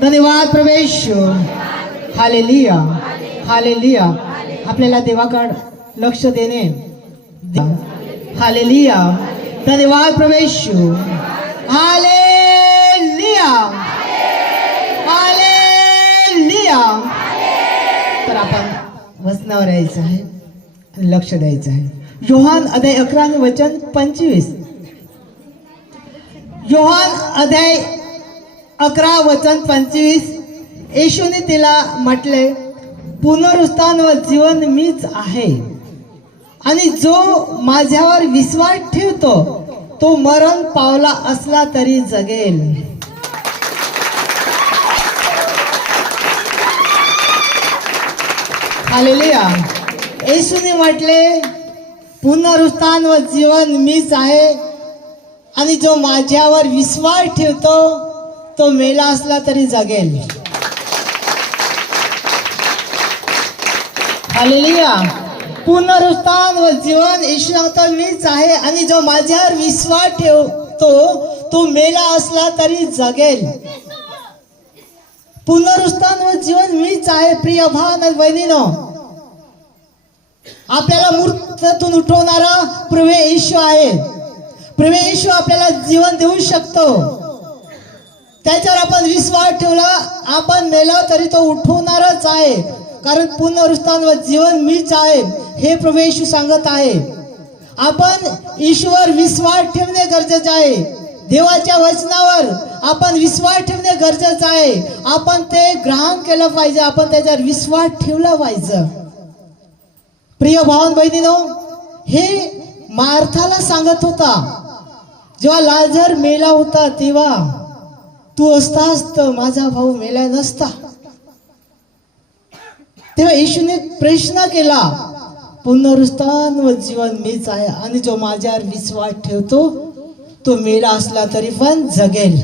धन्यवाद प्रवेश. Hallelujah hallelujah. आपल्याला देवाकडे लक्ष देणे. हालेलुया. धन्यवाद प्रवेश. Hallelujah hallelujah. तर आपण वचनावर यायचं आहे आणि लक्ष द्यायचं आहे. योहान अध्याय 11 आणि वचन 25. योहान अध्याय 11 वचन 25. येशूने तिला म्हटले, पुनरुत्थान व जीवन मीच आहे, आणि जो माझ्यावर विश्वास ठेवतो तो मरण पावला असला तरी जगेल. हालेलुया. येशूने म्हटले, पुनरुत्थान व जीवन मीच आहे, आणि जो माझ्यावर विश्वास ठेवतो तो मेला असला तरी जगेल. हालेलुया. पुनरुत्थान व जीवन येशू सांगतो मीच आहे, आणि जो माझ्यावर विश्वास ठेवतो तो मेला असला तरी जगेल. पुनरुत्थान व जीवन मीच आहे. प्रिय भाव आणि बहिणीनो, आपल्याला मृत्यूतून उठवणारा प्रभू येशू आहे. प्रभू येशू आपल्याला जीवन देऊ शकतो. त्याच्यावर आपण विश्वास ठेवला, आपण मेला तरी तो उठवणारच आहे. कारण पुनरुत्थान व जीवन मीच आहे हे प्रभू येशू सांगत आहे. आपण ईश्वर विश्वास ठेवणे गरजेचे आहे. देवाच्या वचनावर आपण विश्वास ठेवणे गरजेचे आहे. आपण ते ग्रहण केलं पाहिजे. आपण त्याच्यावर विश्वास ठेवला पाहिजे. प्रिय भावन बहिणीनो, हे मार्थाला सांगत होता, जेव्हा लाजर मेला होता तेव्हा तू असतास तर माझा भाऊ मेला नसता. तेव्हा येशूने प्रश्न केला, पुनरुत्थान व जीवन मीच आहे, आणि जो माझ्यावर विश्वास ठेवतो तो मेला असला तरी पण जगेल.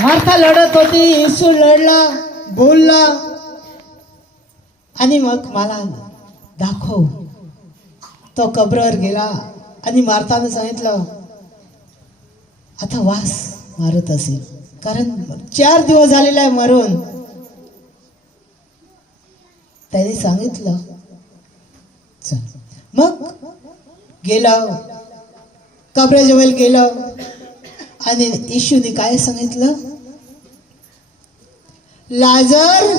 मार्था लढत होती, येशू लढला, बोलला, आणि मग मला दाखव. तो कब्रावर गेला आणि मार्थाने सांगितलं, आता वास मारत असेल, कारण 4 दिवस झालेला आहे मरून. त्याने सांगितलं चल. मग गेलं, कब्राजवळ गेलं, आणि येशूने काय सांगितलं, लाजर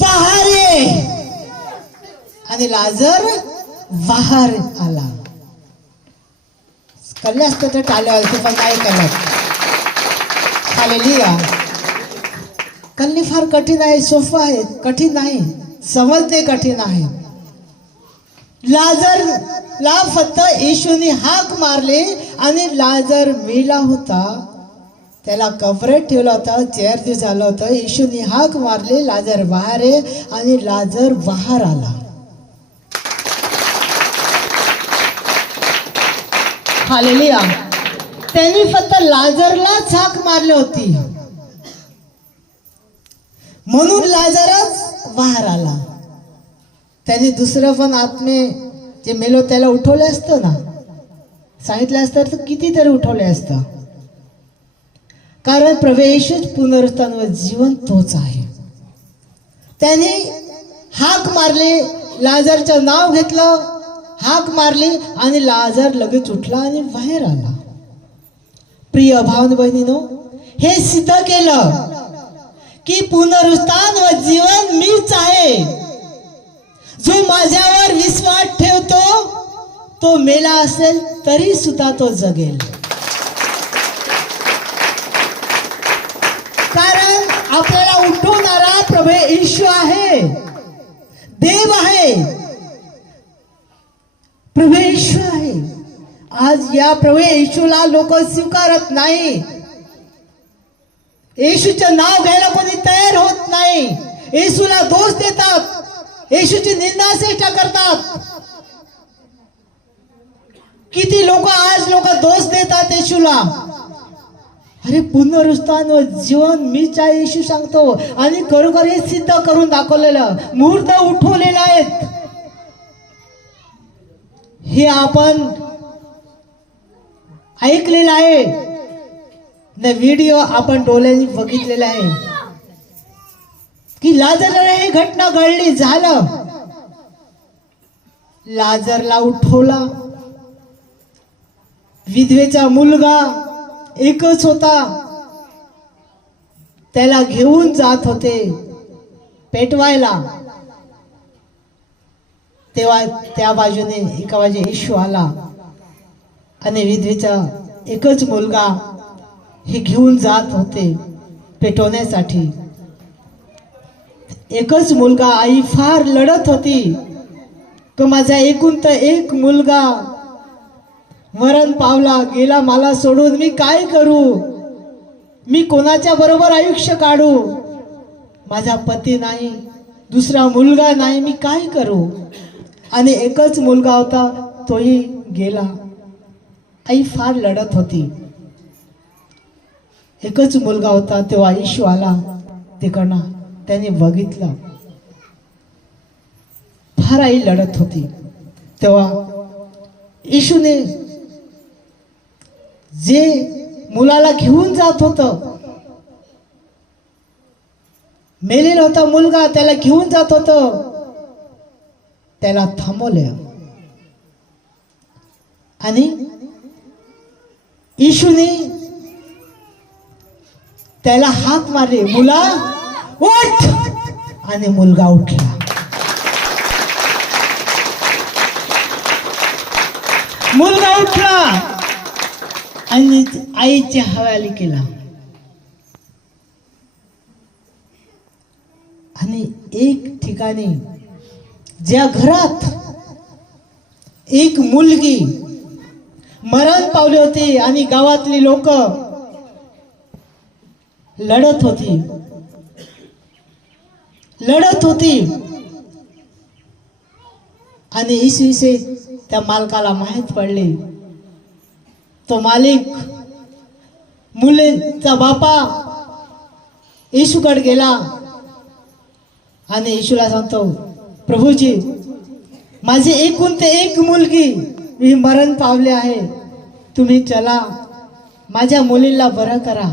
बाहेर ये. आणि लाजर बाहेर आला. कळले असतं तर टाळ्या असते, पण नाही कळत. हालेलुया. कळणे फार कठीण आहे. सोपं आहे, कठीण नाही. समजणे कठीण आहे. लाजरला फक्त येशूने हाक मारले, आणि लाजर मेला होता. त्याला कबरेत ठेवला होता. 4 दिवस झालं होतं. येशूने हाक मारले, लाजर बाहेर आहे, आणि लाजर बाहेर आला. हालेलुया. त्यांनी फक्त लाजरलाच हाक मारली होती, म्हणून लाजरच बाहेर आला. त्यांनी दुसरं पण आत्मे जे मेलो त्याला उठवले असतं ना, सांगितलं असतं तर कितीतरी उठवले असतं. कारण प्रभू येशूच पुनरुत्थान व जीवन तोच आहे. त्यांनी हाक मारली, लाजरचं नाव घेतलं, हाक मारली, आणि लाजर लगेच उठला आणि बाहेर आला. प्रिय भावन बहिणीनो, हे सिद्ध केलं की पुनरुत्थान व जीवन मीच आहे. जो माझ्यावर विश्वास ठेवतो तो मेला असेल तरी सुद्धा तो जगेल. कारण आपल्याला उठवणारा प्रभू येशू आहे, देव आहे, प्रभू येशू आहे. आज या प्रभू येशूला लोक स्वीकारत नाही. येशूचं नाव घ्यायला कोणी तयार होत नाही. येशूला दोष देतात, येशूची निंदा चेष्टा करतात. किती लोक आज दोष देतात येशूला. अरे पुनरुत्थान व जीवन मीच आहे येशू सांगतो, आणि खरोखर हे सिद्ध करून दाखवलेलं, मुहूर्त उठवलेले आहेत. हे आपण ऐकलेला आहे ना व्हिडिओ आपण डोळ्यांनी बघितलेला आहे की लाजरला ही घटना घडली. झालं, लाजरला उठवला. विधवेचा मुलगा एकच होता, त्याला घेऊन जात होते पेटवायला. तेव्हा त्या बाजूने एका बाजू येशू आला आणि विधवेचा एकच मुलगा हे घेऊन जात होते पेटवण्यासाठी. एकच मुलगा. आई फार लढत होती की माझा एकूण तर एक मुलगा मरण पावला, गेला मला सोडून, मी काय करू, मी कोणाच्या बरोबर आयुष्य काढू, माझा पती नाही, दुसरा मुलगा नाही, मी काय करू. आणि एकच मुलगा होता, तोही गेला. आई फार लढत होती. एकच मुलगा होता. तेव्हा येशू आला तिकडनं, त्याने बघितलं. फार आई लढत होती. तेव्हा येशूने जे मुलाला घेऊन जात होतं, मेलेला होता मुलगा, त्याला घेऊन जात होतं, त्याला थांबवले आणि येशूने त्याला हात मारले, मुला उठ. आणि मुलगा उठला. मुलगा उठला आणि आईच्या हवाली केला. आणि एक ठिकाणी ज्या घरात एक मुलगी मरण पावली होती आणि गावातली लोक लढत होती आणि इसविसे त्या मालकाला माहित पडले. तो मालिक मुलीचा बापा येशूकडे गेला आणि येशूला सांगतो, प्रभूजी, माझी एकूण ते एक मुलगी मी मरण पावले आहे, तुम्ही चला माझ्या मुलीला बरं करा,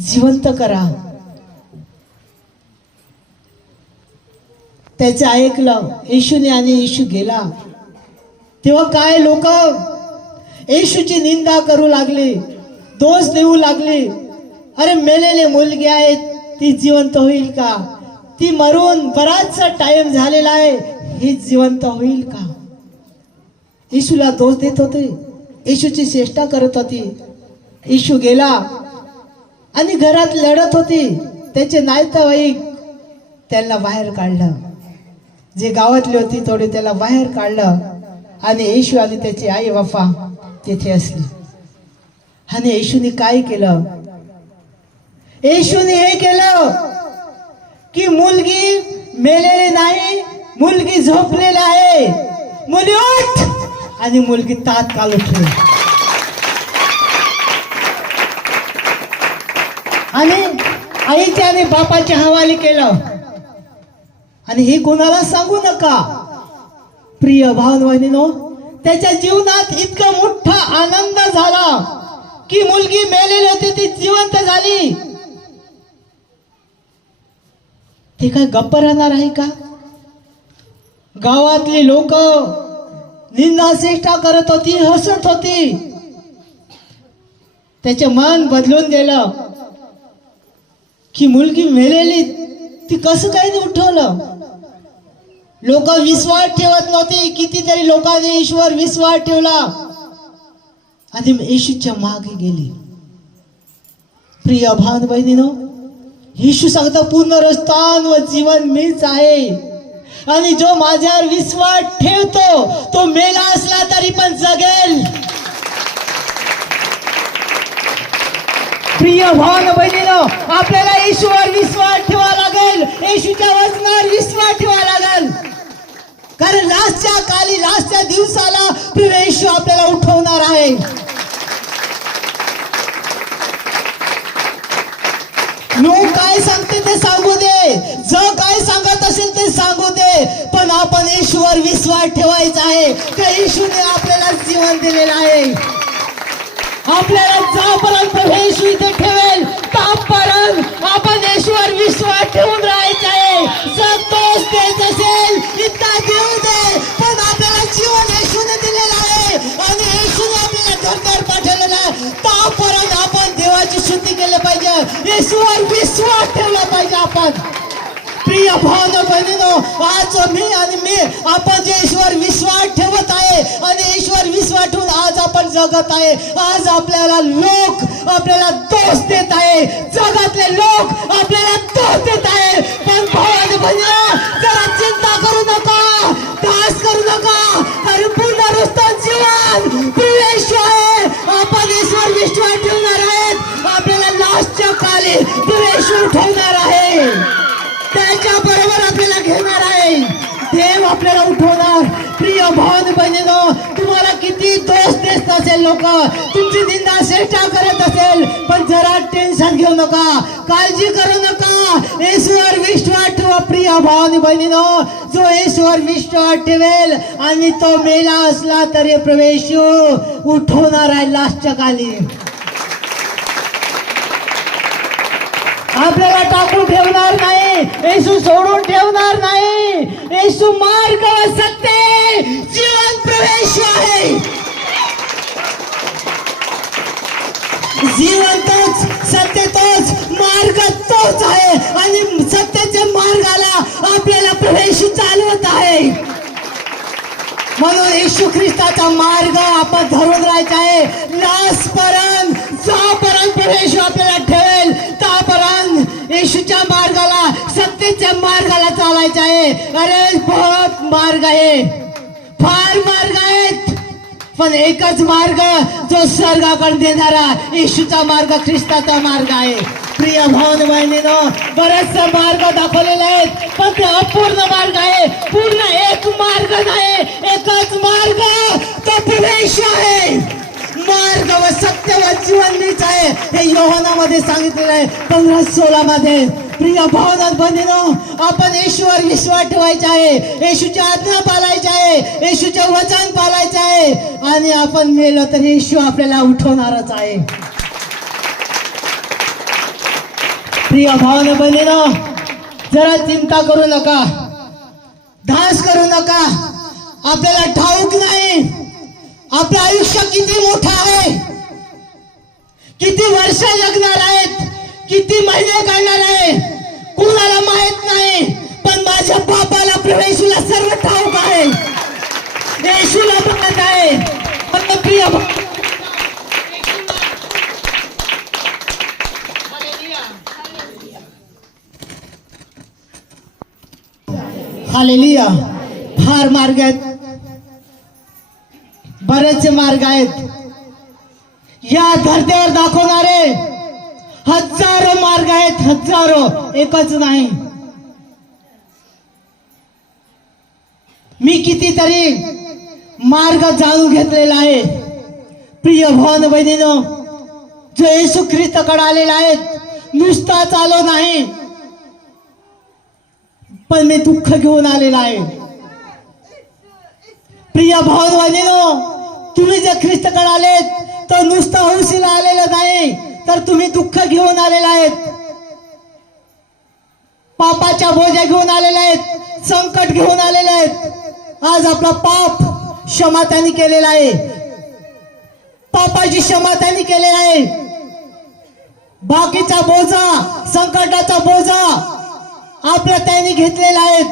जिवंत करा. त्याचं ऐकलं येशूने आणि येशू गेला. तेव्हा काय लोक येशूची निंदा करू लागली, दोष देऊ लागली. अरे मेलेले मुलगी आहे, ती जिवंत होईल का, ती मरून बराचसा टाइम झालेला आहे, ही जिवंत होईल का. येशूला दोष देत होते, येशूची चेष्टा करत होती. येशू गेला आणि घरात लढत होती. त्याचे नातेवाईक त्याला बाहेर काढलं, जे गावातली होती थोडी त्याला बाहेर काढलं. आणि येशू आणि त्याची आई बापा तिथे असली. आणि येशूने काय केलं, येशूने हे केलं की मुलगी मेलेली नाही, मुलगी झोपलेली आहे, मुली उठ. आणि मुलगी तात्काळ उठली आणि आईच्या आणि बापाच्या हवाली केलं. आणि हे कोणाला सांगू नका. प्रिय भावन बहिणीनो, त्याच्या जीवनात इतका मोठा आनंद झाला की मुलगी मेलेली होती ती जिवंत झाली. ते काय गप्प राहणार आहे का. गावातली लोक निंदा चेष्टा करत होती, हसत होती. त्याचे मन बदलून गेलं की मुलगी मेलेली ती कसं काय उठवलं. लोक विश्वास ठेवत नव्हते. कितीतरी लोकांनी ईश्वर विश्वास ठेवला आणि येशूच्या मागे गेली. प्रिय भान बहिणीनो, येशू सांगता पूर्ण रस्तान व जीवन मीच आहे आणि जो माझ्यावर विश्वास ठेवतो तो मेला असला तरी पण जगेल. प्रिय भान बहिणीनो, आपल्याला येशूवर विश्वास ठेवा लागेल, येशूच्या वचनावर विश्वास ठेवा लागेल. कारण लास्टच्या काली, लास्टच्या दिवसाला प्रिय येशू आपल्याला उठवणार आहे. लोक काय सांगते ते सांगू दे, जग काय सांगत असेल ते सांगू दे, पण आपण येशूवर विश्वास ठेवायचा आहे. त्या येशूने आपल्याला जीवन दिलेलं आहे आपल्याला जोपर्यंत प्रभू येशू इथे ठेवेल तोपर्यंत आपण येशूवर विश्वास ठेवून राहायचा आहे. जर तोच देत असेल इतका देऊ दे, पण आपल्याला जीवन येशूने दिलेलं आहे आणि येशूने आपल्याला घरदार पाठवलेलं आहे. तोपर्यंत आपण देवाची स्तुती केली पाहिजे, येशूवर विश्वास ठेवला पाहिजे. आपण प्रिय भावना बहिणीनो, आज मी आपण जे ईश्वर विश्वास ठेवत आहे आणि ईश्वर विश्वास ठेवून आज आपण जगत आहे. आज आपल्याला लोक आपल्याला दोष देत आहे, जगातले लोक आपल्याला दोष देत आहे. पण भावाने बहिणीनो, जरा चिंता करू नका, त्रास करू नका, कारण पुनरुत्थान जीवन प्रवेश आहे. आपण ईश्वर विश्वास ठेवणार आहेत, आपल्याला लास्टच्या काली प्रवेश उठवणार आहे, त्याच्या बरोबर आपल्याला घेणार आहे. देव आपल्याला उठवणार. प्रिय भाऊ बहिणीनो, तुम्हाला किती दोष देत असेल, लोक तुमची निंदा चेष्टा करत असेल, पण जरा टेन्शन घेऊ नका, काळजी करू नका. येशूवर विश्वास ठेवा. प्रिय भाऊ बहिणीनो, जो येशूवर विश्वास ठेवेल आणि तो मेला असला तरी प्रवेश उठवणार आहे लास्टच्या काली. आपल्याला टाकून ठेवणार नाही, येशू सोडून ठेवणार नाही. येशू मार्ग, सत्य, जीवन प्रवेश आहे. जीवन तोच, सत्य तोच, मार्ग तोच आहे आणि सत्याच्या मार्गाला आपल्याला प्रवेश चालवत आहे. म्हणून येशू ख्रिस्ताचा मार्ग आपण धरून राहायचा आहे. लास्टपर्यंत जोपर्यंत प्रवेश आपल्याला ठेवेल तोपर्यंत येशूच्या मार्गाला, सत्तेच्या मार्गाला चालायचं आहे. अरे बहुत मार्ग आहे, फार मार्ग आहेत, पण एकच मार्ग जो स्वर्गाकडे देणारा येशूचा मार्ग, ख्रिस्ताचा मार्ग आहे. प्रिय भाऊ बहिणीनो, बरेचसे मार्ग दाखवलेले आहेत, पण ते अपूर्ण मार्ग आहे. पूर्ण एक मार्ग नाही, एकच मार्ग तो प्रवेश आहे. मार्ग व सत्य व जीवन मीच आहे, हे योहानामध्ये सांगितलेलं आहे 15:16 मध्ये. प्रिय भाऊ बहिणीनो, आपण येशूवर विश्वास ठेवायचा आहे, येशूची आज्ञा पाळायची आहे, येशूचे वचन पाळायचे आहे आणि आपण मेलो तर येशू आपल्याला उठवणारच आहे. प्रिय भाऊ बहिणीनो, जरा चिंता करू नका, धास करू नका. आपल्याला ठाऊक नाही आपलं आयुष्य किती मोठं आहे, किती वर्ष जगणार आहेत, किती महिने काढणार आहे, कुणाला माहित नाही. पण माझ्या बापाला, प्रभूला सर्व ठाऊक आहे, येशूला बघत आहे. पण प्रिय हालेलुया. फार मार्ग आहेत, बरेचसे मार्ग आहेत. या धरतीवर दाखवणारे हजारो मार्ग आहेत, हजारो, एकच नाही. मी कितीतरी मार्ग जाणून घेतलेला आहे. प्रिय भाऊ बहिणीनो, जो येशू ख्रिस्ताकडे आलेला आहे, नुसता चालू नाही, पण मी दुःख घेऊन आलेला आहे. प्रिय भाऊ बहिणीनो, तुम्ही जर ख्रिस्ताकडे आलेत तर नुसतं हौशीला आलेलं नाही, तर तुम्ही दुःख घेऊन आलेला आहेत, पापाच्या बोजा घेऊन आलेले आहेत, संकट घेऊन आलेले आहेत. आज आपला पाप क्षमा त्यांनी केलेला आहे, पापाची क्षमा त्यांनी केलेला आहे. बाकीचा बोजा, संकटाचा बोजा आपला त्यांनी घेतलेला आहे.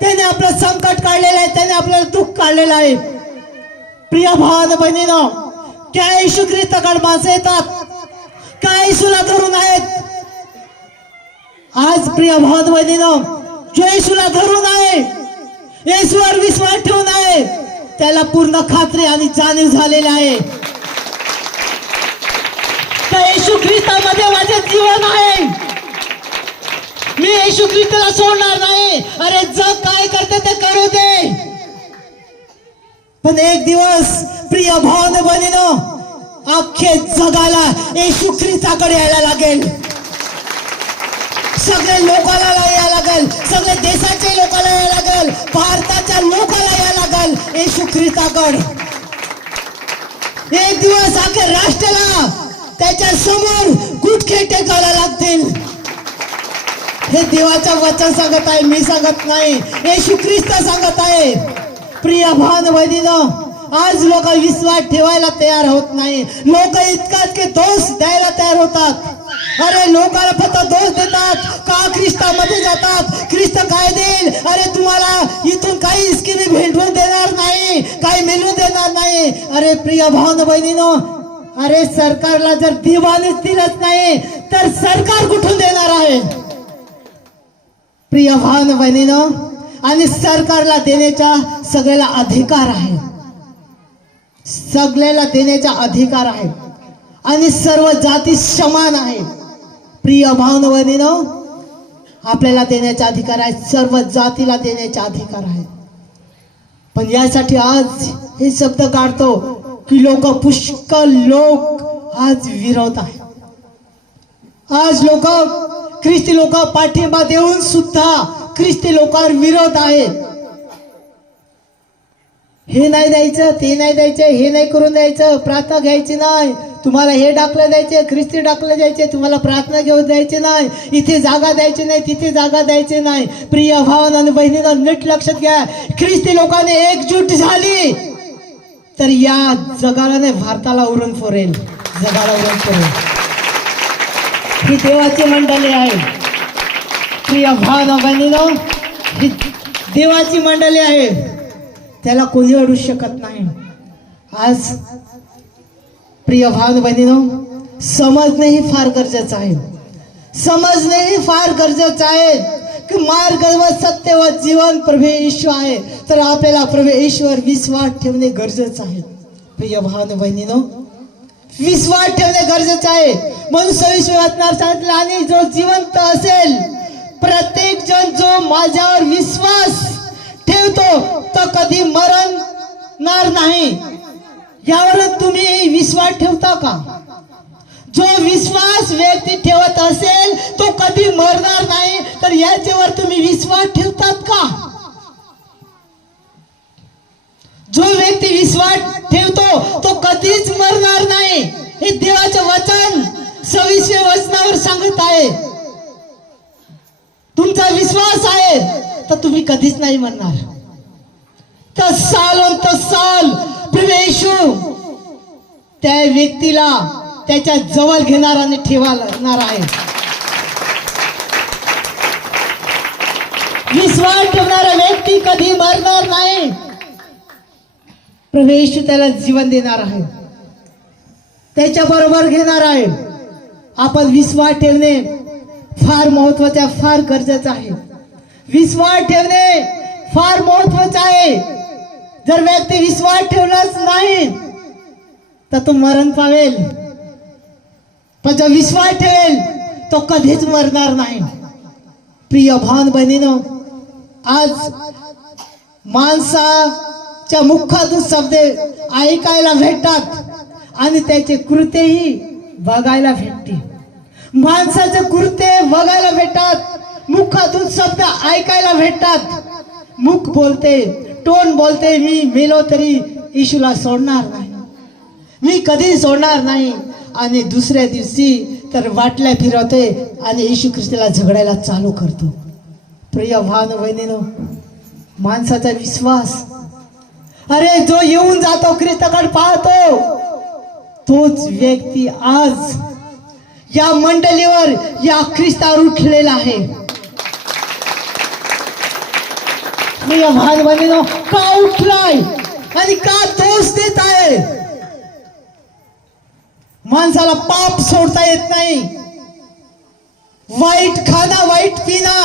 त्याने आपलं संकट काढलेलं आहे, त्याने आपल्याला दुःख काढलेलं आहे. प्रिय भावानं बहिणीनो, काय येशू ख्रिस्ताकडे माणसं येतात, काय येशूला धरून आहेत. आज प्रिय भावानं बहिणीनो, जो येशूला धरून आहे, येशूवर विश्वास ठेवून आहे, त्याला पूर्ण खात्री आणि जाणीव झालेली आहे. तर येशू ख्रिस्तामध्ये माझे जीवन आहे, मी येशू ख्रिस्ताला सोडणार नाही. अरे जग काय करते ते करू दे, पण एक दिवस प्रिय भावानं बहिणीनो, अख्खे जगाला येशू ख्रिस्ताकडे यायला लागेल. सगळे लोकांना यायला लागेल, सगळे देशाचे लोकांना यायला लागेल, भारताच्या लोकांना यायला लागेल येशू ख्रिस्ताकडे. एक दिवस अखेर राष्ट्राला त्याच्या समोर गुटखे टेकायला लागतील. हे देवाचं वचन सांगत आहे, मी सांगत नाही, येशू ख्रिस्त सांगत आहे. प्रिय भान बहिणीनो, आज लोक विश्वास ठेवायला तयार होत नाही. लोक इतकाच की दोष द्यायला तयार होतात. अरे लोकांना फक्त दोष देतात का ख्रिस्तामध्ये जातात, ख्रिस्त काय देईल, अरे तुम्हाला इथून काही स्कीम भेटून देणार नाही, काही मिळून देणार नाही. अरे प्रिय भान बहिणीनो, अरे सरकारला जर दिवाणीच दिलंच नाही तर सरकार कुठून देणार आहे. प्रिय भान बहिणीनो, आणि सरकारला देण्याचा सगळ्याला अधिकार आहे, सगळ्याला देण्याचा अधिकार आहे आणि सर्व जाती समान आहे. प्रिय भान बहिणीनो, आपल्याला देण्याचा अधिकार आहे, सर्व जातीला देण्याचा अधिकार आहे. पण यासाठी आज हे शब्द काढतो की लोक, पुष्कळ लोक आज विरोध आहे. आज लोक, ख्रिस्ती लोक पाठिंबा देऊन सुद्धा ख्रिस्ती लोकांवर विरोध आहे. हे नाही द्यायचं, ते नाही द्यायचं, हे नाही करून द्यायचं, प्रार्थना घ्यायची नाही, तुम्हाला हे दाखलं द्यायचे, ख्रिस्ती दाखलं द्यायचे, तुम्हाला प्रार्थना घेऊन द्यायची नाही, इथे जागा द्यायची नाही, तिथे जागा द्यायची नाही. प्रिय भावांनो आणि बहिणींनो, नीट लक्षात घ्या, ख्रिस्ती लोकांनी एकजूट झाली तर या जगाला नाही, भारताला उरून फोरेल, जगाला उरून फोरेल. ही देवाची मंडळी आहे. प्रिय भावांनो बहिणींनो, ही देवाची मंडळी आहे, त्याला कोणी अडू शकत नाही. आज प्रिय भाव बहिणीनो, समजणे ही फार गरजेचं आहे. समजणे ही फार गरजेचं आहे की मार्ग व सत्य व जीवन प्रभू येशू आहे, तर आपल्याला प्रभू येशूवर विश्वास ठेवणे गरजेचं आहे. प्रिय भाव बहिणीनो, विश्वास ठेवणे गरजेचं आहे. म्हणून 26 वाचनार सांगितलं, आणि जो जिवंत असेल, प्रत्येक जण जो माझ्यावर विश्वास ठेवतो तो कधी मरणार नाही. यावर तुम्ही विश्वास ठेवता का? जो विश्वास व्यक्ती ठेवत असेल तो कधी मरणार नाही, तर याच्यावर तुम्ही विश्वास ठेवतात का? जो व्यक्ती विश्वास ठेवतो तो कधीच मरणार नाही, हे देवाचे वचन 26व्या वचनावर सांगत आहे. तुमचा विश्वास आहे तर तुम्ही कधीच नाही मरणार. तर साल प्रभू येशू त्या व्यक्तीला त्याच्या जवळ घेणार आणि ठेवणार आहे. विश्वास ठेवणारा व्यक्ती कधी मरणार नाही. प्रभू येशू त्याला जीवन देणार आहे, त्याच्या बरोबर घेणार आहे. आपण विश्वास ठेवणे फार महत्वाचे, फार गरजेचं आहे. विश्वास ठेवणे फार महत्वाचं आहे. जर व्यक्ती विश्वास ठेवलाच नाही तर तो मरण पावेल, पण जो विश्वास ठेवेल तो कधीच मरणार नाही. प्रिय भान बहिणीनो, आज माणसाच्या मुखातून शब्द ऐकायला भेटतात आणि त्याचे कृत्यही बघायला भेटते. माणसाचे कृत्य बघायला भेटतात, मुखातून शब्द ऐकायला भेटतात. मुख बोलते, टोन बोलते, मी मेलो तरी येशूला सोडणार नाही, मी कधी सोडणार नाही. आणि दुसऱ्या दिवशी तर वाटल्या फिरवते आणि येशू ख्रिस्ताला झगडायला चालू करतो. प्रिय भान बहिणीनो, माणसाचा विश्वास, अरे जो येऊन जातो ख्रिस्ताकडे पाहतो, तोच व्यक्ती आज या मंडळीवर, या ख्रिस्तावर उठलेला आहे. प्रिय भान बहिणीनो, का उठलाय आणि का दोष देत आहे? माणसाला पाप सोडता येत नाही, वाईट खाना, वाईट पिना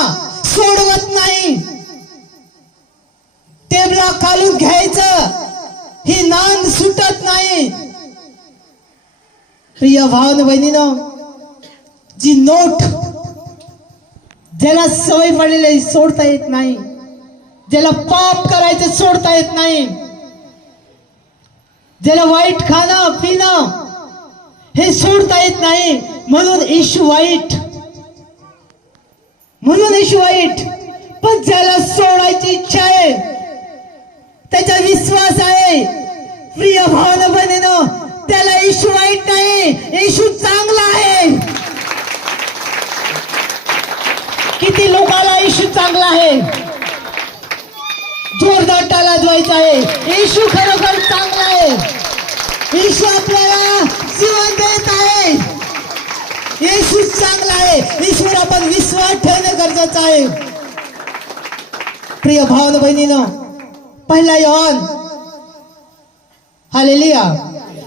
सोडवत नाही, टेबला खालून घ्यायचं ही नांद सुटत नाही. प्रिय भावन बहिणीनो, जी नोट ज्याला सवय पडलेली सोडता येत नाही, ज्याला पाप करायचं सोडता येत नाही, ज्याला वाईट खाणं पिणं हे सोडता येत नाही, म्हणून येशू वाईट, म्हणून येशू वाईट. पण ज्याला सोडायची इच्छा आहे, त्याचा विश्वास आहे, प्रिय भावना बहिणीनो, येशू चांगला आहे. किती लोकांना येशू चांगला आहे? जोरदार टाळ्या द्यायचा आहे. येशू खरोखर चांगला आहे. येशू आपल्याला जीवन देत आहे. येशू चांगला आहे. ईश्वर आपण विश्वास ठेवणे गरजेचं आहे. प्रिय भाव बहिणीनो, पहिला योहान, हालेलुया,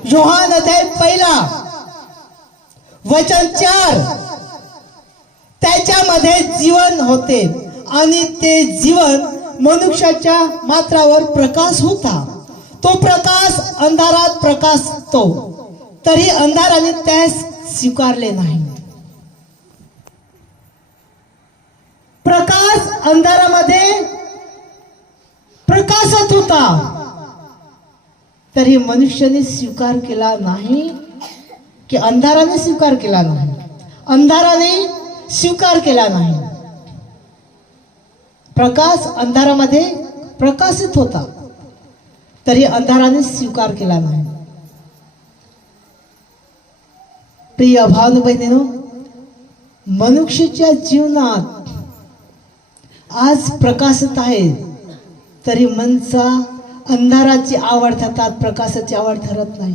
योहान अध्याय 1 वचन 4, त्याच्यामध्ये जीवन होते आणि ते जीवन मनुष्याच्या मात्रावर प्रकाश होता. तो प्रकाश अंधारात प्रकाशतो, तरी अंधाराने त्यास स्वीकारले नाही. प्रकाश अंधारामध्ये प्रकाशत होता, तरी मनुष्याने स्वीकार केला नाही. की अंधाराने स्वीकार केला नाही, अंधाराने स्वीकार केला नाही. प्रकाश अंधारामध्ये प्रकाशित होता, तरी अंधाराने स्वीकार केला नाही. प्रिय भाव बहिणीनो, मनुष्याच्या जीवनात आज प्रकाशित आहे, तरी मनचा अंधाराची आवड ठरतात, प्रकाशाची आवड ठरत नाही.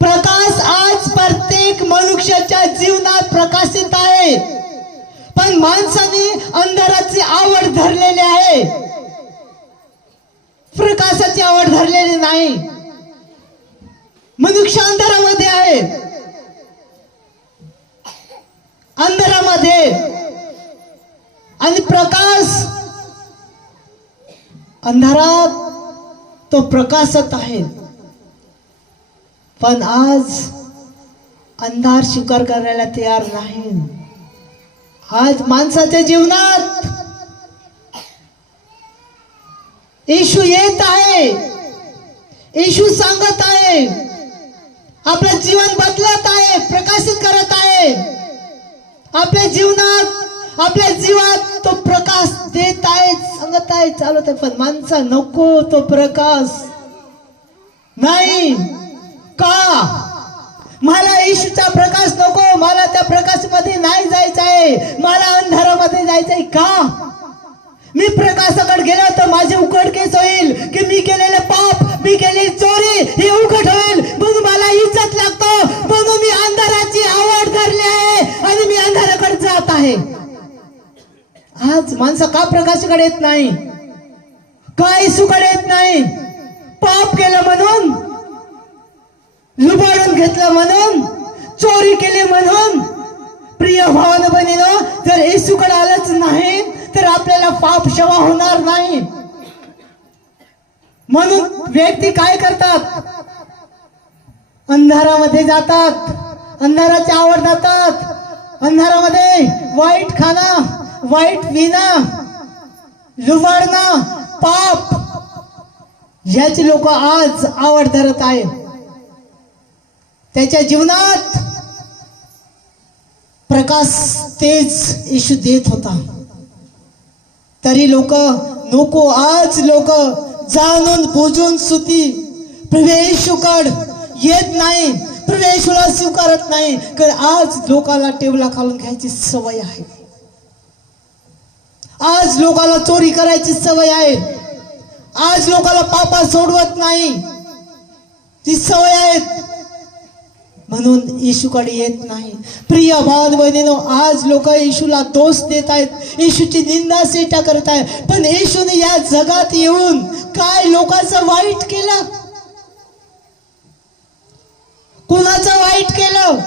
प्रकाश आज प्रत्येक मनुष्याच्या जीवनात प्रकाशित आहे, पण माणसाने अंधाराची आवड धरलेली आहे, प्रकाशाची आवड धरलेली नाही. मनुष्य अंधारामध्ये आहे, अंधारामध्ये, आणि प्रकाश अंधारात तो प्रकाशत आहे. पण आज अंधार स्वीकार करायला तयार नाही. आज माणसाच्या जीवनात येशू येत आहे, येशू सांगत आहे, आपलं जीवन बदलत आहे, प्रकाशित करत आहे. आपल्या जीवनात, आपल्या जीवात तो प्रकाश देत आहे, सांगत आहे, चालत आहे. पण माणसा नको तो प्रकाश नाही. का? मला येशूचा प्रकाश नको, मला त्या प्रकाशामध्ये नाही जायचं आहे, मला अंधारामध्ये जायचंय. का? मी प्रकाशाकडे गेलो तर माझे उघडकीस होईल की मी केलेले पाप, मी केलेली चोरी हे उघड होईल, म्हणून मला इज्जत लागतो, म्हणून मी अंधाराची आवड धरली आहे आणि मी अंधाराकडे जात आहे. आज माणसं का प्रकाशाकडे येत नाही? का येशूकडे येत नाही? पाप केलं म्हणून, लुबाडून घेतलं म्हणून, चोरी केली म्हणून. प्रिय भावानं बहिणीनो, जर येशूकडे आलंच नाही तर आपल्याला पाप क्षमा होणार नाही. म्हणून व्यक्ती काय करतात? अंधारामध्ये जातात, अंधाराची आवड जातात, अंधारामध्ये वाईट खाणं, वाईट पिणं, लुबाडणं, पाप, याची लोक आज आवड धरत आहे. त्याच्या जीवनात प्रकाश तेज येशू देत होता, तरी लोक नको. आज लोक जाणून बुजून सुती प्रभू येशूकडे येत नाही, प्रभू येशूला स्वीकारत नाही. कारण आज लोकाला टेबला खालून घ्यायची सवय आहे, आज लोकाला चोरी करायची सवय आहे, आज लोकाला पापा सोडवत नाही, ती सवय आहे, म्हणून येशूकडे येत नाही. प्रिय भाव बहिणीनो, आज लोक येशूला दोष देत आहेत, येशूची निंदा सेटा करत आहेत. पण येशूने या जगात येऊन काय लोकांचं वाईट केलं? कुणाचं वाईट केलं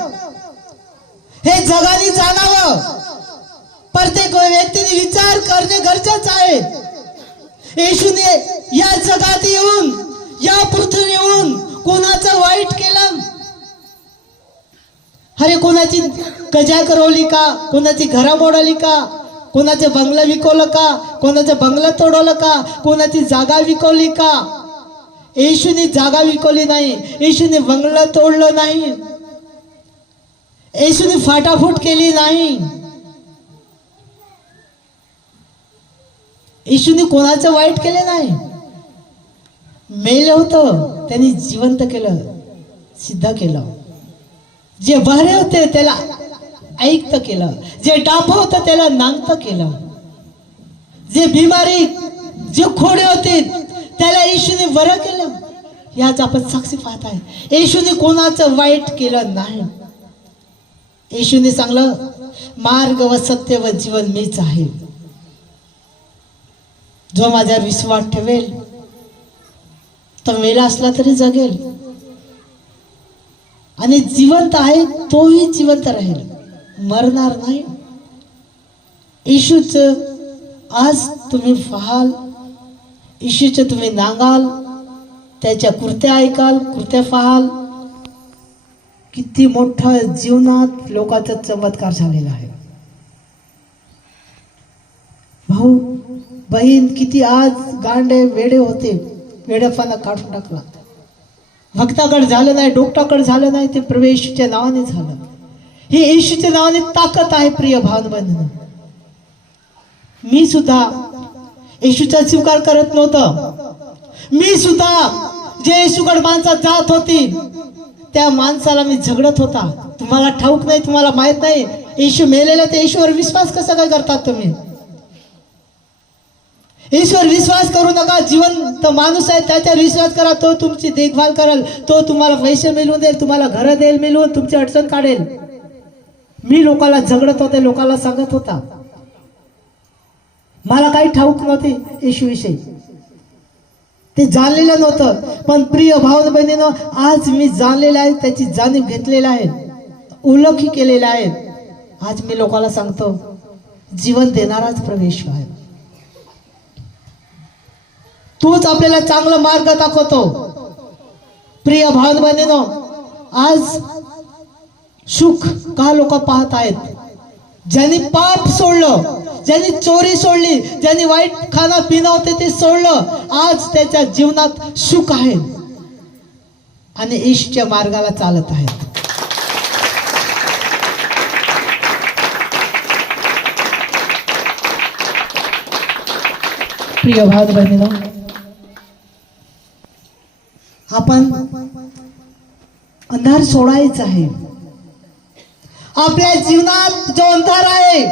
हे जगाने जाणावं. प्रत्येक व्यक्तीने विचार करणे गरजेचं आहे. येशूने या जगात येऊन, या पृथ्वीवर येऊन कोणाचं वाईट केलं? अरे कोणाची कजा करवली का? कोणाची घरा मोडवली का? कोणाचे बंगला विकवलं का? कोणाचं बंगला तोडवलं का? कोणाची जागा विकवली का? येशूने जागा विकवली नाही, येशूने बंगला तोडलं नाही, येशूने फाटाफूट केली नाही. येशूने कोणाचं वाईट केले नाही. मेलं होतं त्यांनी जिवंत केलं, सिद्ध केलं. जे बहरे होते त्याला ऐक्त केलं, जे डाफ होतं त्याला नांगत केलं, जे बिमारी जे खोडे होते त्याला येशूने बरं केलं. याच आपण साक्षी पाहत आहे. येशूने कोणाचं वाईट केलं नाही. येशूने सांगलं मार्ग व सत्य व जीवन मीच आहे. जो माझ्यावर विश्वास ठेवेल तो मेला असला तरी जगेल आणि जिवंत आहे तोही जिवंत राहील, मरणार नाही. येशूच आज तुम्ही पाहाल, येशूच तुम्ही नांगाल, त्याच्या कृत्या ऐकाल, कृत्या पाहाल. किती मोठा जीवनात लोकांचा चमत्कार झालेला आहे. भाऊ बहीण किती आज गांडे वेडे होते, वेडेपणा काढून टाकला. भक्ताकडे झालं नाही, डोक्टाकडे झालं नाही, ते प्रभू येशूच्या नावाने झालं. ही येशूच्या नावाने ताकद आहे. प्रिय भावबंधूंनो, मी सुद्धा येशूचा स्वीकार करत नव्हतं. मी सुद्धा जे येशूकडे माणसात जात होती त्या माणसाला मी झगडत होता. तुम्हाला ठाऊक नाही, तुम्हाला माहित नाही येशू मेलेला, ते येशूवर विश्वास कसा काय करतात तुम्ही? ईश्वर विश्वास करू नका. जिवंत माणूस आहे त्याच्यावर विश्वास करा. तो तुमची देखभाल करेल, तो तुम्हाला पैसे मिळवून देईल, तुम्हाला घर देईल मिळवून, तुमची अडचण काढेल. मी लोकांना झगडत होते, लोकांना सांगत होता, मला काही ठाऊक नव्हते येशूविषयी, ते जाणलेलं नव्हतं. पण प्रिय भाऊ बहिणीनो, आज मी जाणलेलं आहे, त्याची जाणीव घेतलेला आहे, ओळखी केलेला आहे. आज मी लोकांना सांगतो जीवन देणाराच प्रवेश आहे. तोच आपल्याला चांगला मार्ग दाखवतो. प्रिय भाऊ बहिणीनो, आज सुख का लोक पाहत आहेत? ज्यांनी पाप सोडलं, ज्यांनी चोरी सोडली, ज्यांनी वाईट खाना पिणं होते ते सोडलं, आज त्याच्या जीवनात सुख आहे आणि येशूच्या मार्गाला चालत आहेत. प्रिय भाऊ बहिणीनो, आपण अंधार सोडायचा आहे. आपल्या जीवनात जो अंधार आहे,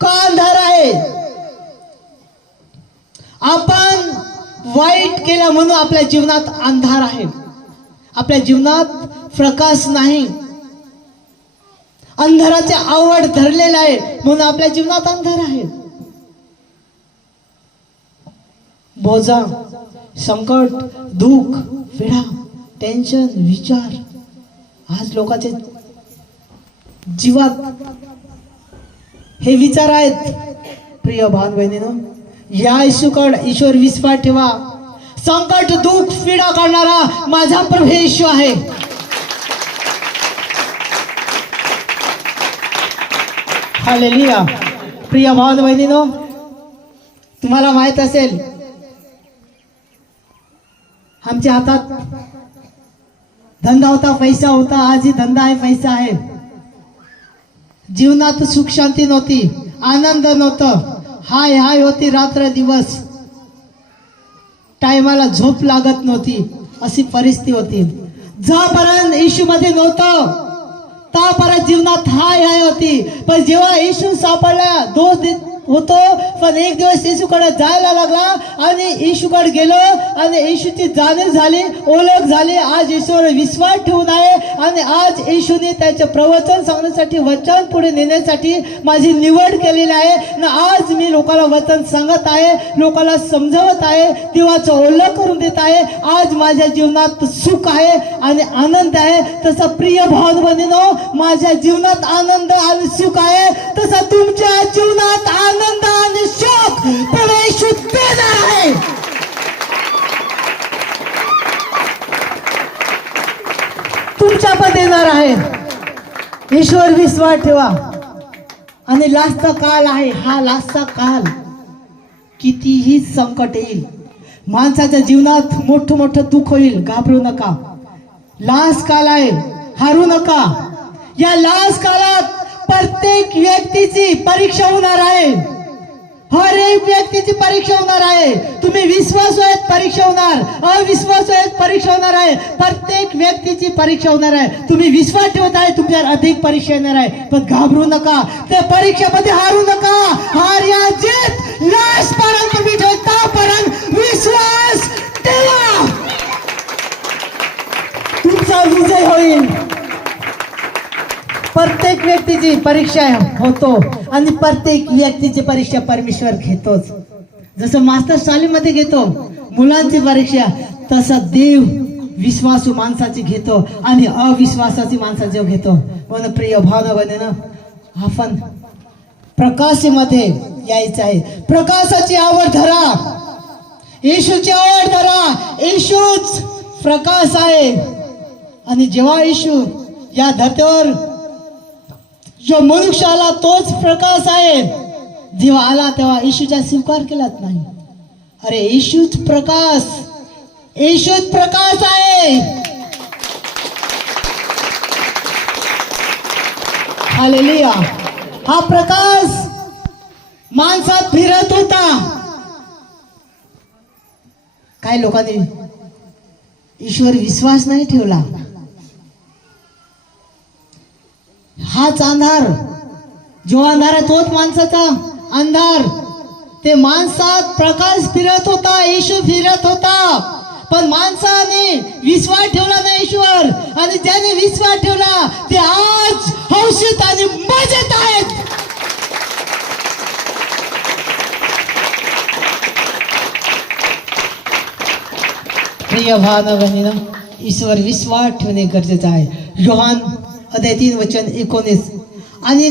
का अंधार आहे? आपण वाईट केलं म्हणून आपल्या जीवनात अंधार आहे. आपल्या जीवनात प्रकाश नाही. अंधाराचे आवड धरलेला आहे म्हणून आपल्या जीवनात अंधार आहे. बोजा, संकट, दुःख, पीडा, टेन्शन, विचार आज लोकांच्या जीवात हे विचार आहेत. प्रिय भाऊ बहिणीनो, या येशूकडे ईश्वर विश्वास ठेवा. संकट, दुःख, पीडा काढणारा माझा प्रभू येशू आहे. हालेलुया. प्रिय भाऊ बहिणीनो, तुम्हाला माहित असेल आमच्या हातात धंदा होता, पैसा होता. आजही धंदा आहे, पैसा आहे. जीवनात सुख शांती नव्हती, आनंद नव्हतं, हाय हाय होती रात्र दिवस, टायमाला झोप लागत नव्हती, अशी परिस्थिती होती. जोपर्यंत येशू मध्ये नव्हतं तापर्यंत जीवनात हाय हाय होती. पण जेव्हा येशू सापडला दोष होतो, पण एक दिवस येशूकडे जायला लागला आणि येशूकडे गेलो आणि येशूची जाणीव झाली, ओळख झाली. आज येशूवर विश्वास ठेवून आहे आणि आज येशूने त्याचे प्रवचन सांगण्यासाठी, वचन पुढे नेण्यासाठी माझी निवड केलेली आहे. आणि आज मी लोकांना वचन सांगत आहे, लोकांना समजावत आहे, देवाचं ओळख करून देत आहे. आज माझ्या जीवनात सुख आहे आणि आनंद आहे. तसा प्रिय भाऊ बहिणीनो, माझ्या जीवनात आनंद आणि सुख आहे, तसा तुमच्या जीवनात आनंद आणि सुख प्रभू देणार आहे. तुमच्या पण देणार आहे. ईश्वर विश्वास ठेवा. आणि लास्टचा काळ आहे, हा लास्टचा काळ कितीही संकट येईल, माणसाच्या जीवनात मोठं मोठं दुःख होईल, घाबरू नका. लास्ट काळ आहे, हारू नका. या लास्ट काळात प्रत्येक व्यक्तीची परीक्षा होणार आहे. हर एक व्यक्तीची परीक्षा होणार आहे. तुम्ही विश्वास आहेत, परीक्षा परीक्षा होणार, अविश्वास एक परीक्षा होणार आहे, प्रत्येक व्यक्तीची परीक्षा होणार आहे. तुम्ही विश्वास ठेवत आहे तुमच्यावर अधिक परीक्षा येणार आहे, पण घाबरू नका, त्या परीक्षेमध्ये हारू नका. हार या जीत लास्ट पर्यंत तुम्ही ठेवता पर्यंत विश्वास ठेवा, तुमचा विजय होईल. प्रत्येक व्यक्तीची परीक्षा होतो आणि प्रत्येक व्यक्तीची परीक्षा परमेश्वर घेतोच. जसं मास्टर शाळेमध्ये घेतो मुलांची परीक्षा, तसं देव विश्वासू माणसाची घेतो आणि अविश्वासाची माणसाची घेतो. म्हणून प्रिय भावना बहिणींनो, आपण प्रकाशामध्ये यायचं आहे. प्रकाशाची आवड धरा, येशूची आवड धरा. येशूच प्रकाश आहे आणि जेव्हा येशू या धरतीवर जो मनुष्य आला तोच प्रकाश आहे. जेव्हा आला तेव्हा येशूचा स्वीकार केलाच नाही. अरे येशूच प्रकाश, येशूच प्रकाश आहे. हालेलुया. हा प्रकाश माणसात फिरत होता. काही लोकांनी ईश्वर विश्वास नाही ठेवला. हाच अंधार, जो अंधार आहे तोच माणसाचा अंधार. ते माणसात प्रकाश फिरत होता, येशू फिरत होता, पण माणसाने विश्वास ठेवला नाही ईश्वर. आणि ज्याने विश्वास ठेवला ते आज हौशीत आणि मजेत आहेत. प्रिय भावना बहिणींनो, ईश्वर विश्वास ठेवणे गरजेचे आहे. योहान अध्याय 3 वचन 19. आणि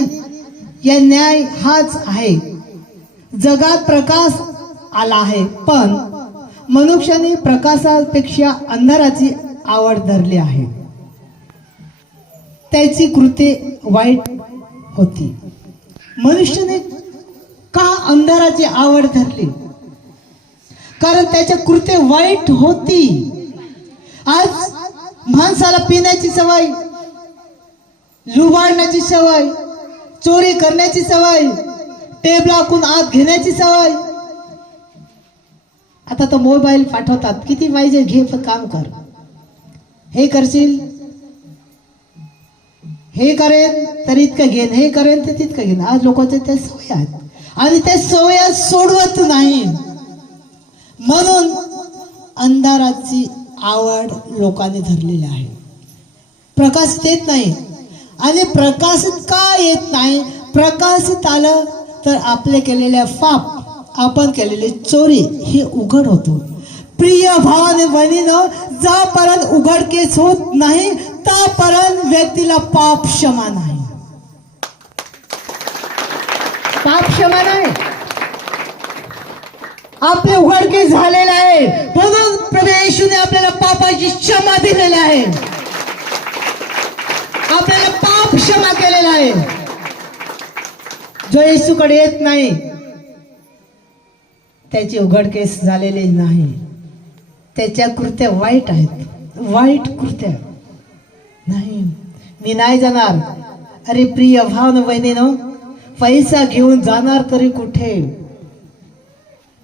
या न्याय हाच आहे, जगात प्रकाश आला आहे, पण मनुष्याने प्रकाशापेक्षा अंधाराची आवड धरली आहे. त्याची कृत्ये वाईट होती. मनुष्याने का अंधाराची आवड धरली? कारण त्याच्या कृत्ये वाईट होती. आज माणसाला पिण्याची सवय, लुबाडण्याची सवय, चोरी करण्याची सवय, टेबलाकून आत घेण्याची सवय. आता तो मोबाईल पाठवतात, किती पाहिजे घे, पण काम कर. हे करशील, हे करेन तर इतकं घेन, हे करेन तर तितकं घेन. आज लोकांचे त्या सवय आहेत आणि त्या सवय सोडवत नाही. म्हणून अंधाराची आवड लोकांनी धरलेली आहे. प्रकाश येत नाही. आणि प्रकाशित का येत नाही? प्रकाशित आलं तर आपले केलेल्या पाप, आपण केलेली चोरी हे उघड होतो. प्रिय भावाने बहिणीनं, जोपर्यंत उघडकीस होत नाही तोपर्यंत व्यक्तीला पाप क्षमा नाही. पाप क्षमा नाही. आपले उघडकीस झालेले आहे, म्हणून प्रभू येशूने आपल्याला पापाची क्षमा दिलेली आहे, आपल्याला पाप क्षमा केलेला आहे. जो येशूकडे येत नाही त्याची उघडकीस झालेली नाही. त्याच्या कृत्य वाईट आहेत, वाईट कृत्य नाही. मी नाही जाणार. अरे प्रिय भावना बहिणीनो, पैसा घेऊन जाणार तरी कुठे?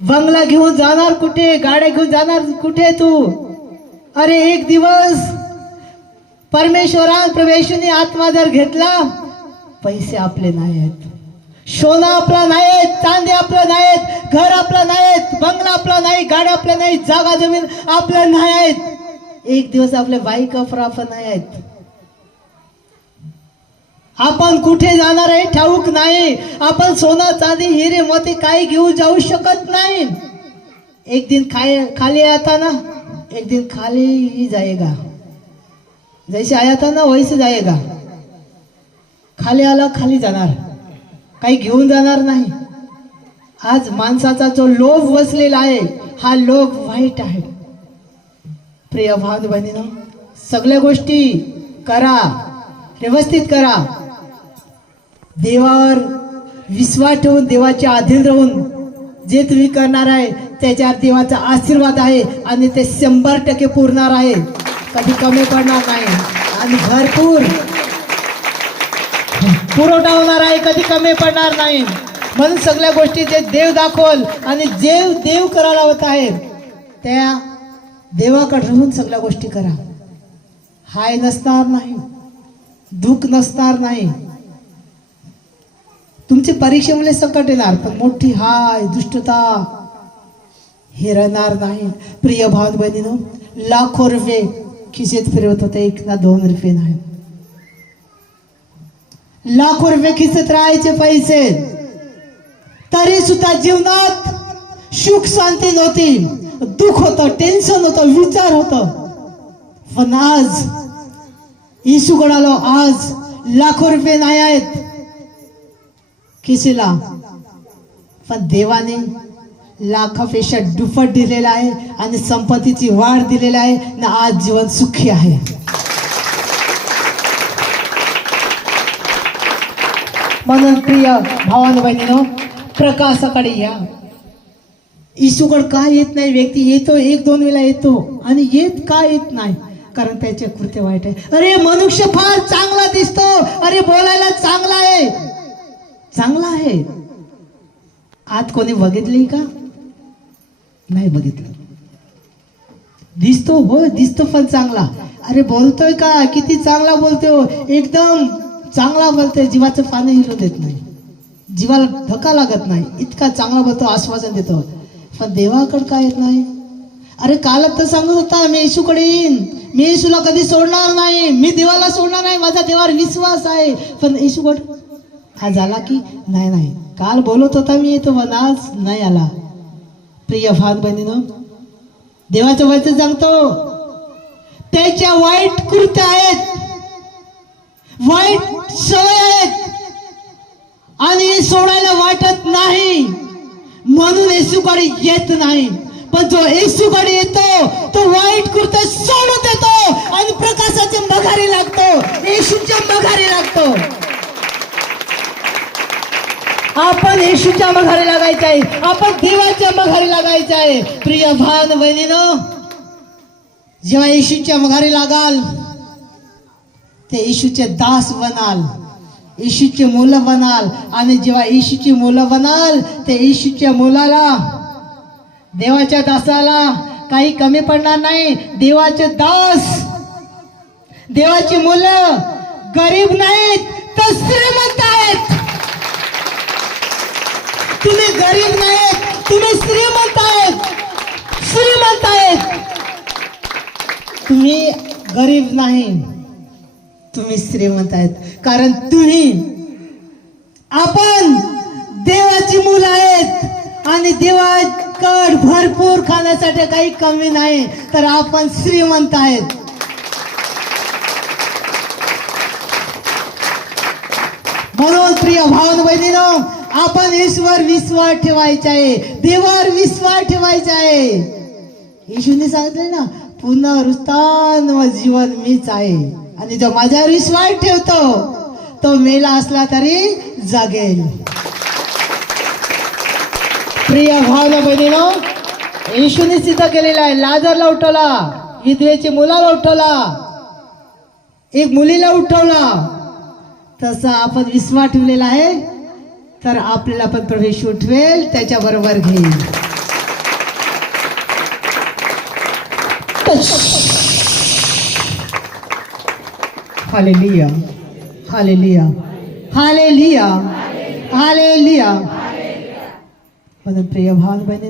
बंगला घेऊन जाणार कुठे? गाड्या घेऊन जाणार कुठे तू? अरे एक दिवस परमेश्वरान प्रवेशनी आत्मा जर घेतला, पैसे आपले नाही आहेत, सोनं आपला नाही, चांदी आपलं नाहीत, घर आपलं नाहीत, बंगला आपला नाही, गाड्या आपल्या नाही, जागा जमीन आपल्या नाही आहेत. एक दिवस आपले बाईक पण नाही आहेत. आपण कुठे जाणार आहे ठाऊक नाही. आपण सोना चांदी हिरे मोती काही घेऊन जाऊ शकत नाही. एक दिन खाली आता ना, एक दिन खाली ही जाएगा. जैसे आया था ना वैसे जाएगा. खाली आला खाली जाणार, काही घेऊन जाणार नाही. आज माणसाचा जो लोभ बसलेला आहे, हा लोभ वाईट आहे. प्रिय भाव बहिणीनो, सगळ्या गोष्टी करा, व्यवस्थित करा. देवावर विश्वास ठेवून, देवाच्या अधीन राहून जे तुम्ही करणार आहे त्याच्यावर देवाचा आशीर्वाद आहे आणि ते 100% पुरणार आहे. कधी कमी पडणार नाही आणि भरपूर पुरवठा होणार आहे, कधी कमी पडणार नाही. म्हणून सगळ्या गोष्टी जे देव दाखवल आणि जे देव करायला होत आहे त्या देवाकडे राहून सगळ्या गोष्टी करा. हाय नसणार नाही, दुःख नसणार नाही. तुमची परीक्षेमुळे संकट येणार, पण मोठी हाय दुष्टता हे राहणार नाही. प्रिय भाव बहिणीनो, लाखो रुपये खिशेत फिरवत होते, 1 ना 2 रुपये नाही. लाखो रुपये खिचत राहायचे पैसे, तरी सुद्धा जीवनात सुख शांती नव्हती. दुःख होतं, टेन्शन होतं, विचार होतं. पण आज येशूकडे आलो. आज लाखो रुपये नाही आहेत खिशीला, पण देवाने लाखापेक्षा दुप्पट दिलेला आहे आणि संपत्तीची वाढ दिलेली आहे ना. आज जीवन सुखी आहे. म्हणून प्रिय भावांनो बहिणीनो, प्रकाशाकडे या. येशूकडे का येत नाही व्यक्ती? येतो 1-2 वेळा येतो आणि येत का येत नाही? कारण त्याचे कृत्य वाईट आहे. अरे मनुष्य फार चांगला दिसतो, अरे बोलायला चांगला आहे, चांगला आहे. आत कोणी बघितली का? नाही बघितलं. दिसतो, हो दिसतो पण चांगला. अरे बोलतोय का? किती चांगला बोलतो, एकदम चांगला बोलतोय, जीवाचं पाणी हिरू देत नाही, जीवाला धक्का लागत नाही, इतका चांगला बोलतो, आश्वासन देतो. पण देवाकडे काय येत नाही. अरे कालच तर सांगत होता मी येशूकडे येईन, मी येशूला कधी सोडणार नाही, मी देवाला सोडणार नाही, माझा देवावर विश्वास आहे. पण येशूकडे आज आला की नाही. काल बोलत होता मी येतो, पण आज नाही आला. प्रिय भाव बहिणीनो, देवाचं वचन सांगतो त्याच्या वाईट कृत्य आहेत, वाईट सवय आहेत आणि सोडायला वाटत नाही, म्हणून येशूकडे येत नाही. पण जो येशूकडे येतो तो वाईट कृत्य सोडून देतो आणि प्रकाशाच्या मघारी लागतो, येशूच्या मघारी लागतो. आपण येशूच्या मघारी लागायचं आहे, आपण देवाच्या मघारी लागायचं आहे. प्रिय भाव बहिणीनो, जेव्हा येशूच्या मघारी लागाल ते येशूचे दास बनाल, येशूचे मुलं बनाल. आणि जेव्हा येशूची मुलं बनाल ते येशूच्या मुलाला, देवाच्या दासाला काही कमी पडणार नाही. देवाचे दास, देवाची मुलं गरीब नाहीत तर श्रीमंत आहेत. तुम्ही गरीब नाहीत, तुम्ही श्रीमंत आहेत, श्रीमंत आहेत. तुम्ही गरीब नाही, तुम्ही श्रीमंत आहेत. कारण तुम्ही, आपण देवाची मुलं आहेत आणि देवाकडे भरपूर खाण्यासाठी काही कमी नाही, तर आपण श्रीमंत आहेत. म्हणून प्रिय भाव बहिणीनो, आपण ईश्वर विश्वास ठेवायचा आहे, देवावर विश्वास ठेवायचा आहे. येशूने सांगितले ना, पुनरुत्थान व जीवन मीच आहे आणि जो माझ्यावर विश्वास ठेवतो तो मेला असला तरी जगेल. प्रिय भाव बहिणीनो, येशूने सिद्ध केलेला आहे. लाजरला उठवला, विधवेची मुलाला उठवला, एक मुलीला उठवला. तसा आपण विश्वास ठेवलेला आहे तर आपल्याला पण प्रवेश उठवेल, त्याच्या बरोबर घेईल. Hallelujah, hallelujah, hallelujah, hallelujah. प्रिय भाव बहिणी,